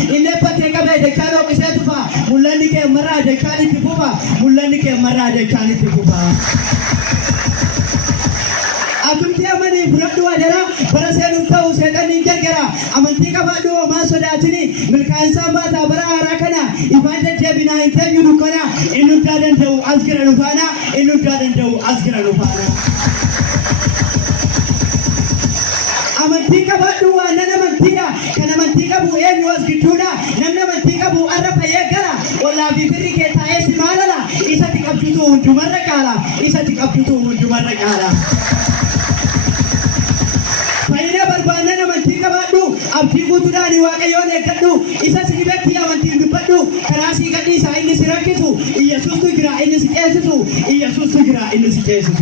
إني بتيجا بيدكانو كسيتوفا مولاني كمرة دكاني تفوفا مولاني كمرة دكاني تفوفا أتمتى أماني بردوا جرا برسالو تاو سيداني جرا أمانتي كبادو ما سوداتني ملكان سامباتا برا راكنا إبادة جبنا إنتاجو نكنا إنو تادن تو أذكر نفانا إنو تادن تو أذكر نفانا amantika badua nana mantika kana mantika bu enyu asgituda namna mantika bu arrafa yegara wala bibiri ke taesi malala isa tikabtutu undumarra kala isa tikabtutu undumarra kala fayda barbana na mantika badu abdi gutudani waqayon ekadu isa sigibeti amanti dubadu karasi gadi sa inni sirakisu yesus tu gira inni sikesu yesus tu gira inni sikesu